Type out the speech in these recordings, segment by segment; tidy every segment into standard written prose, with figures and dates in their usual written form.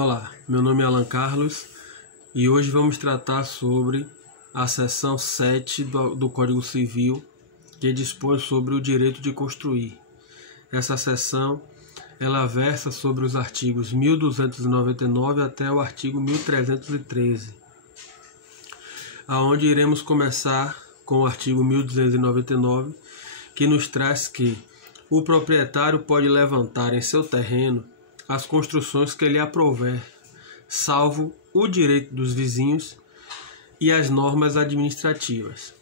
Olá, meu nome é Alan Carlos e hoje vamos tratar sobre a seção 7 do Código Civil, que dispõe sobre o direito de construir. Essa seção ela versa sobre os artigos 1299 até o artigo 1313, aonde iremos começar com o artigo 1299, que nos traz que o proprietário pode levantar em seu terreno as construções que lhe aprouver, salvo o direito dos vizinhos e as normas administrativas.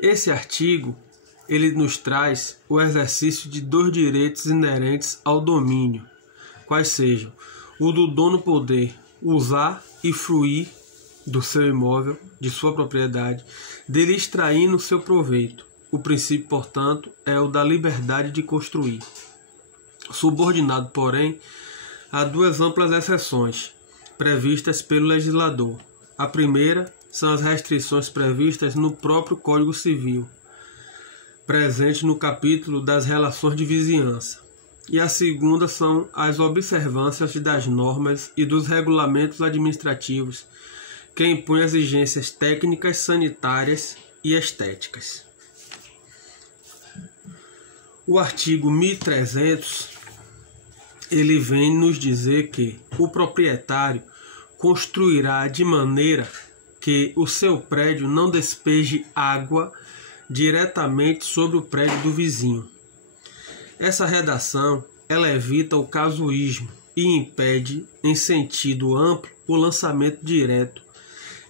Esse artigo ele nos traz o exercício de dois direitos inerentes ao domínio, quais sejam o do dono poder usar e fruir do seu imóvel, de sua propriedade, dele extraindo seu proveito. O princípio, portanto, é o da liberdade de construir, subordinado, porém, a duas amplas exceções previstas pelo legislador. A primeira são as restrições previstas no próprio Código Civil, presente no capítulo das relações de vizinhança. E a segunda são as observâncias das normas e dos regulamentos administrativos que impõem exigências técnicas, sanitárias e estéticas. O artigo 1300 ele vem nos dizer que o proprietário construirá de maneira que o seu prédio não despeje água diretamente sobre o prédio do vizinho. Essa redação ela evita o casuísmo e impede, em sentido amplo, o lançamento direto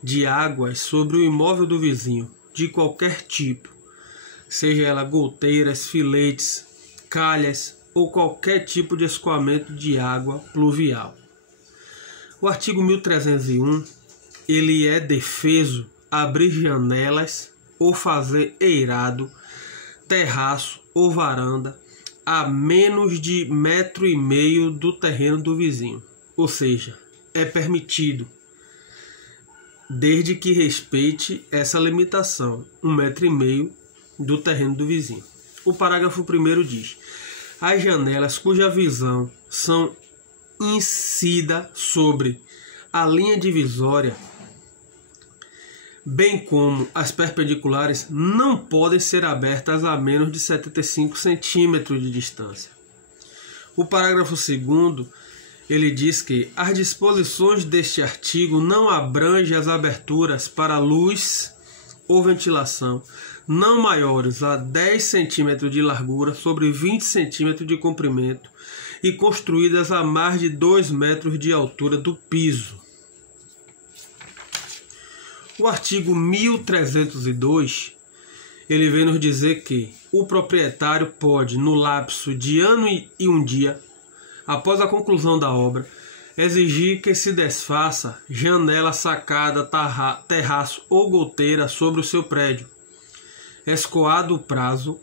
de águas sobre o imóvel do vizinho, de qualquer tipo, seja ela goteiras, filetes, calhas ou qualquer tipo de escoamento de água pluvial. O artigo 1301 ele é defeso abrir janelas ou fazer eirado, terraço ou varanda a menos de 1,5 m do terreno do vizinho, ou seja, é permitido, desde que respeite essa limitação, 1,5 m do terreno do vizinho. O parágrafo 1º diz: as janelas cuja visão são incida sobre a linha divisória, bem como as perpendiculares, não podem ser abertas a menos de 75 centímetros de distância. O parágrafo 2º ele diz que as disposições deste artigo não abrangem as aberturas para luz ou ventilação não maiores a 10 cm de largura sobre 20 cm de comprimento e construídas a mais de 2 metros de altura do piso. O artigo 1302 ele vem nos dizer que o proprietário pode, no lapso de ano e um dia, após a conclusão da obra, exigir que se desfaça janela, sacada, terraço ou goteira sobre o seu prédio. Escoado o prazo,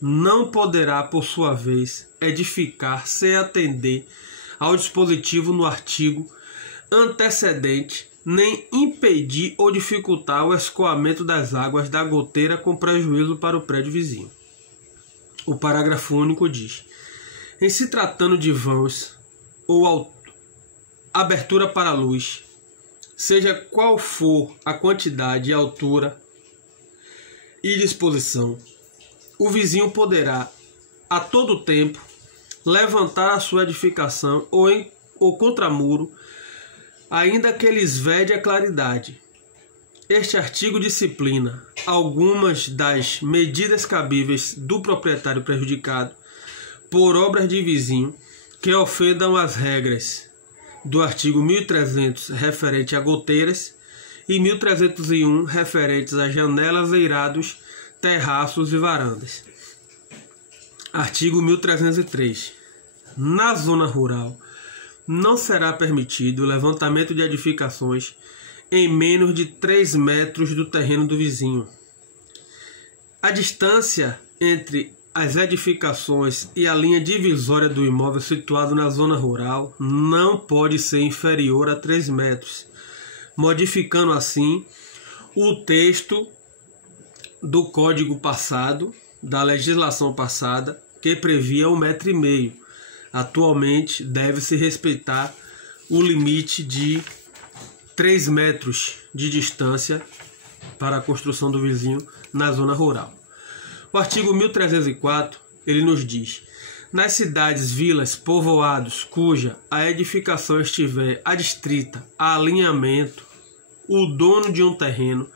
não poderá, por sua vez, edificar sem atender ao dispositivo no artigo antecedente, nem impedir ou dificultar o escoamento das águas da goteira com prejuízo para o prédio vizinho. O parágrafo único diz: em se tratando de vãos ou abertura para a luz, seja qual for a quantidade e altura e disposição, o vizinho poderá, a todo tempo, levantar a sua edificação ou contramuro, ainda que lhes vede a claridade. Este artigo disciplina algumas das medidas cabíveis do proprietário prejudicado por obras de vizinho que ofendam as regras do artigo 1300 referente a goteiras e 1301 referentes a janelas, eirados, terraços e varandas. Artigo 1303. Na zona rural, não será permitido o levantamento de edificações em menos de 3 metros do terreno do vizinho. A distância entre as edificações e a linha divisória do imóvel situado na zona rural não pode ser inferior a 3 metros, modificando assim o texto do código passado, da legislação passada, que previa 1,5 m. Atualmente deve-se respeitar o limite de 3 metros de distância para a construção do vizinho na zona rural. O artigo 1304, ele nos diz: nas cidades, vilas, povoados, cuja a edificação estiver adstrita a alinhamento, o dono de um terreno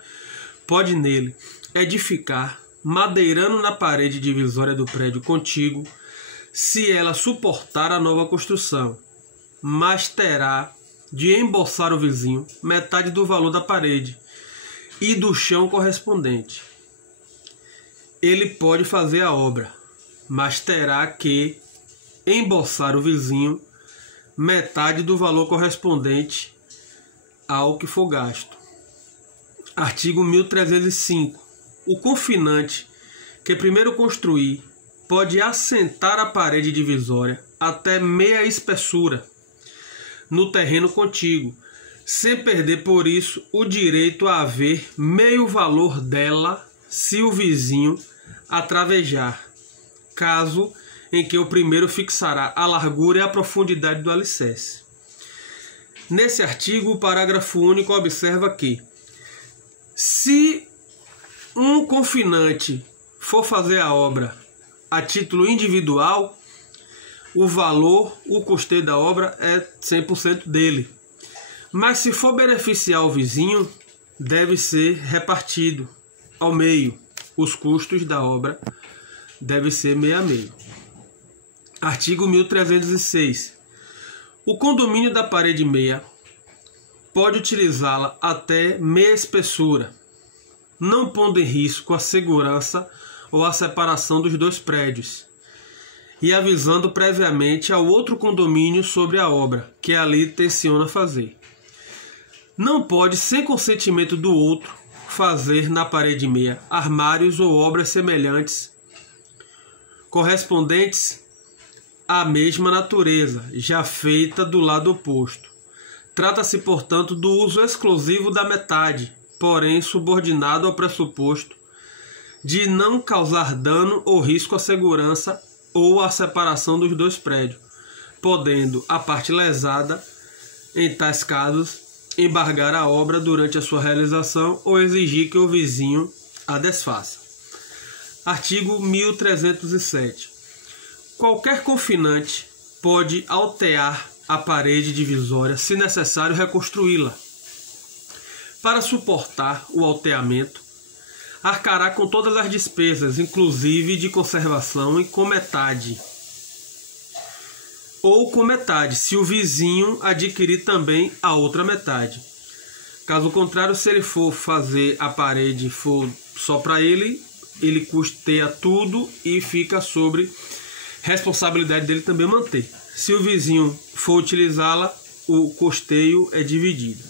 pode nele edificar, madeirando na parede divisória do prédio contíguo, se ela suportar a nova construção, mas terá de embolsar o vizinho metade do valor da parede e do chão correspondente. Ele pode fazer a obra, mas terá que embolsar o vizinho metade do valor correspondente ao que for gasto. Artigo 1305. O confinante que primeiro construir pode assentar a parede divisória até meia espessura no terreno contíguo, sem perder por isso o direito a haver meio valor dela se o vizinho a travejar, caso em que o primeiro fixará a largura e a profundidade do alicerce. Nesse artigo, o parágrafo único observa que, se um confinante for fazer a obra a título individual, o valor, o custeio da obra é 100% dele. Mas se for beneficiar o vizinho, deve ser repartido ao meio. Os custos da obra devem ser meio a meio. Artigo 1306. O condomínio da parede meia pode utilizá-la até meia espessura, não pondo em risco a segurança ou a separação dos dois prédios, e avisando previamente ao outro condomínio sobre a obra que ali tenciona fazer. Não pode, sem consentimento do outro, fazer na parede meia armários ou obras semelhantes correspondentes à mesma natureza, já feita do lado oposto. Trata-se, portanto, do uso exclusivo da metade, porém subordinado ao pressuposto de não causar dano ou risco à segurança ou à separação dos dois prédios, podendo a parte lesada, em tais casos, embargar a obra durante a sua realização ou exigir que o vizinho a desfaça. Artigo 1307. Qualquer confinante pode altear a parede divisória, se necessário reconstruí-la. Para suportar o alteamento, arcará com todas as despesas, inclusive de conservação, e com metade, ou com metade, se o vizinho adquirir também a outra metade. Caso contrário, se ele for fazer a parede for só para ele custeia tudo e fica sobre responsabilidade dele também manter. Se o vizinho for utilizá-la, o custeio é dividido.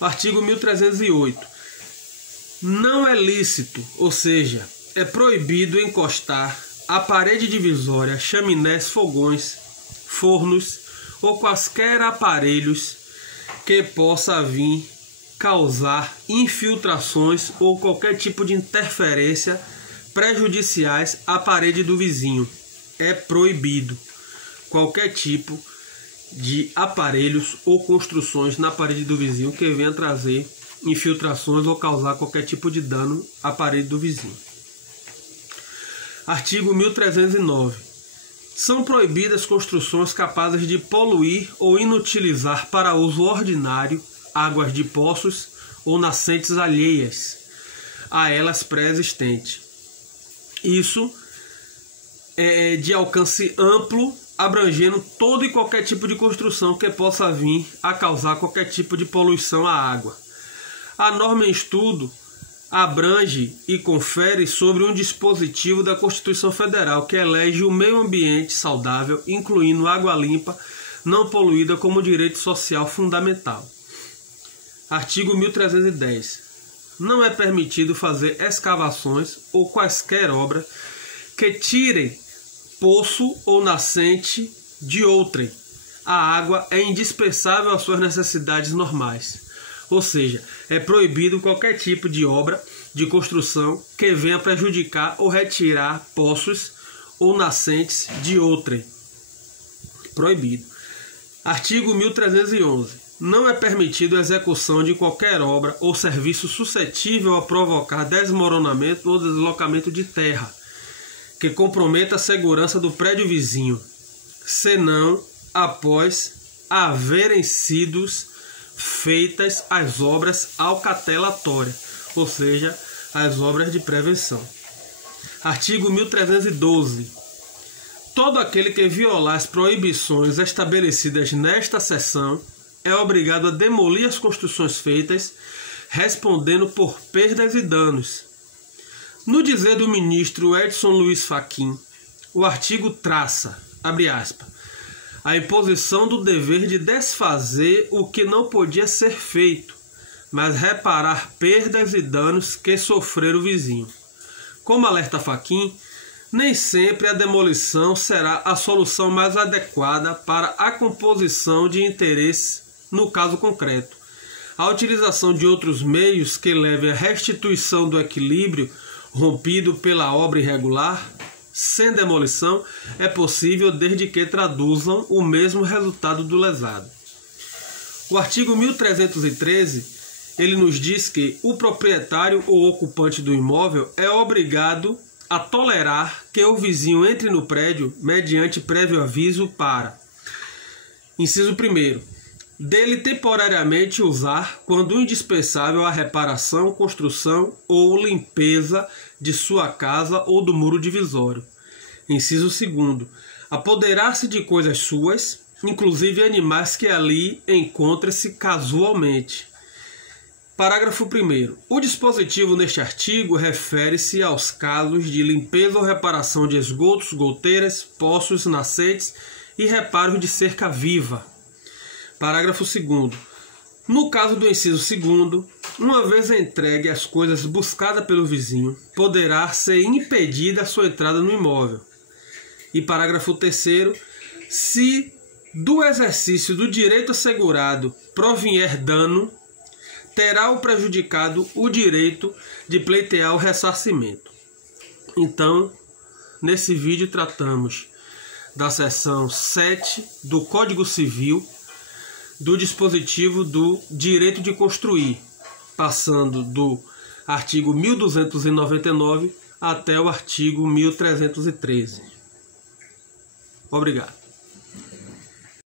Artigo 1308. Não é lícito, ou seja, é proibido encostar a parede divisória, chaminés, fogões, fornos ou quaisquer aparelhos que possa vir causar infiltrações ou qualquer tipo de interferência prejudiciais à parede do vizinho. É proibido qualquer tipo de aparelhos ou construções na parede do vizinho que venha trazer infiltrações ou causar qualquer tipo de dano à parede do vizinho. Artigo 1309. São proibidas construções capazes de poluir ou inutilizar para uso ordinário águas de poços ou nascentes alheias a elas pré-existentes. Isso é de alcance amplo, abrangendo todo e qualquer tipo de construção que possa vir a causar qualquer tipo de poluição à água. A norma em estudo abrange e confere sobre um dispositivo da Constituição Federal que elege o meio ambiente saudável, incluindo água limpa, não poluída, como direito social fundamental. Artigo 1310. Não é permitido fazer escavações ou quaisquer obras que tirem poço ou nascente de outrem. A água é indispensável às suas necessidades normais. Ou seja, é proibido qualquer tipo de obra de construção que venha prejudicar ou retirar poços ou nascentes de outrem. Proibido. Artigo 1311. Não é permitido a execução de qualquer obra ou serviço suscetível a provocar desmoronamento ou deslocamento de terra que comprometa a segurança do prédio vizinho, senão após haverem sido feitas as obras alcatelatórias, ou seja, as obras de prevenção. Artigo 1312. Todo aquele que violar as proibições estabelecidas nesta seção é obrigado a demolir as construções feitas, respondendo por perdas e danos. No dizer do ministro Edson Luiz Fachin, o artigo traça, abre aspas, a imposição do dever de desfazer o que não podia ser feito, mas reparar perdas e danos que sofrer o vizinho. Como alerta Fachin, nem sempre a demolição será a solução mais adequada para a composição de interesse no caso concreto. A utilização de outros meios que levem à restituição do equilíbrio rompido pela obra irregular, sem demolição, é possível desde que traduzam o mesmo resultado do lesado. O artigo 1313, ele nos diz que o proprietário ou ocupante do imóvel é obrigado a tolerar que o vizinho entre no prédio mediante prévio aviso para: inciso 1º, dele temporariamente usar quando indispensável a reparação, construção ou limpeza de sua casa ou do muro divisório. Inciso 2º, apoderar-se de coisas suas, inclusive animais que ali encontrem-se casualmente. Parágrafo 1º. O dispositivo neste artigo refere-se aos casos de limpeza ou reparação de esgotos, goteiras, poços, nascentes e reparos de cerca viva. Parágrafo 2º. No caso do inciso 2º, uma vez entregue as coisas buscadas pelo vizinho, poderá ser impedida a sua entrada no imóvel. E parágrafo 3º. Se do exercício do direito assegurado provier dano, terá o prejudicado o direito de pleitear o ressarcimento. Então, nesse vídeo tratamos da seção 7 do Código Civil, do dispositivo do direito de construir, passando do artigo 1299 até o artigo 1313. Obrigado.